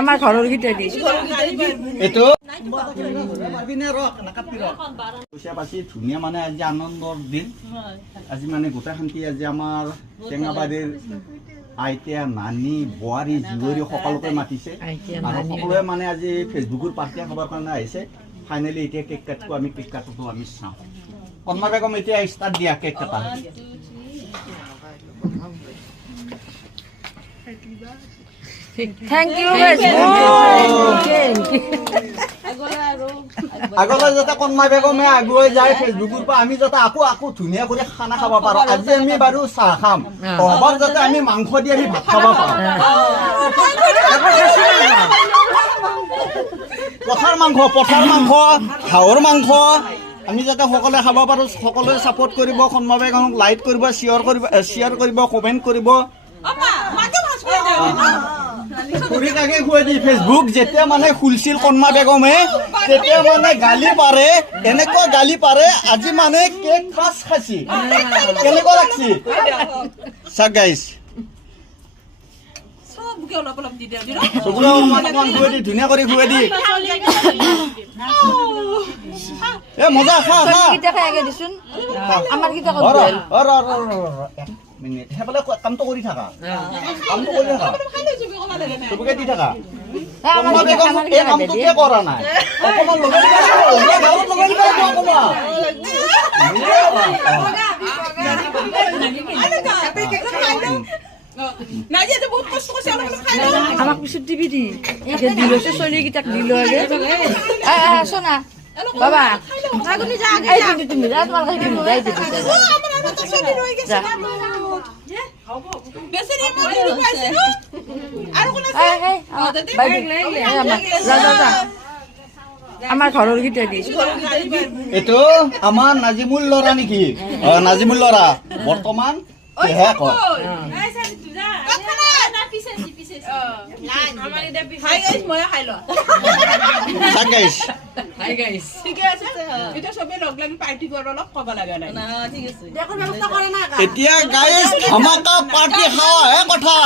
আমাৰ ঘৰেৰ গিটা দি এটো পাছি ধুনীয়া মানে আজি আনন্দৰ দিন আজি মানে গোটেইখান্তি আজি আমাৰ টেঙাবাৰীৰ আইতা নানি বোৱাৰী জীয়ৰী সকলোকে মাতিছে আৰু সকলোৱে মানে আজি ফেচবুকৰ পাৰ্টি খাবৰ কাৰণে আহিছে ফাইনেলি এতিয়া কেক কাটিব আমি কেক কাটোতো আমি চাওঁ কন্মা বেগম এতিয়া ষ্টাৰ্ট দিয়া কেক কাটা থ্যাংক ইউ আগলৈ যাতে কন্মা বেগমে আগুৱাই যায় ফেচবুকৰ পৰা আমি যাতে আকৌ ধুনীয়া কৰি খানা খাব পাৰোঁ আজি আমি বাৰু চাহ খাম অবাৰ যাতে আমি মাংস দি আমি ভাত খাব পাৰোঁ পথাৰ মাংস হাঁহৰ মাংস আমি যাতে সকলোৱে খাব পাৰোঁ সকলোৱে ছাপোৰ্ট কৰিব কন্মা বেগমক লাইক কৰিব শ্বেয়াৰ কৰিব কমেণ্ট কৰিব খুৰীকাকে খুৱাই দি ফেচবুক যেতিয়া মানে খুলছিল কন্মা বেগমে তেতিয়া মানে গালি পাৰে এনেকুৱা গালি পাৰে আজি মানে কেক ফাৰ্ষ্ট খাইছি কেনেকুৱা লাগছি চাক গাইছ চবকে অলপমান খুৱাই দি ধুনীয়া কৰি খুৱাই দি এ মজা খা দিছোন আমাৰ গিটা মিনিট সেইফালে কামটো কৰি থাকা চবকে দি থাকা কন্মা বেগম এই কামটো কিয় কৰা নাই অকণমান লগাই দিবা আমাক পিছত দিবি দি দিল চলি গিটাক দিল শোনা বাবা তুমি যা তোমার কাছে তুমি যাই দিবি আমার ঘরের গিটা দি এইটো আমাৰ নাজিমুল ল'ৰা নেকি নাজিমুল ল'ৰা বৰ্তমান এতিয়া গাইজ ধামাকা পাৰ্টি খাৱাহে কথা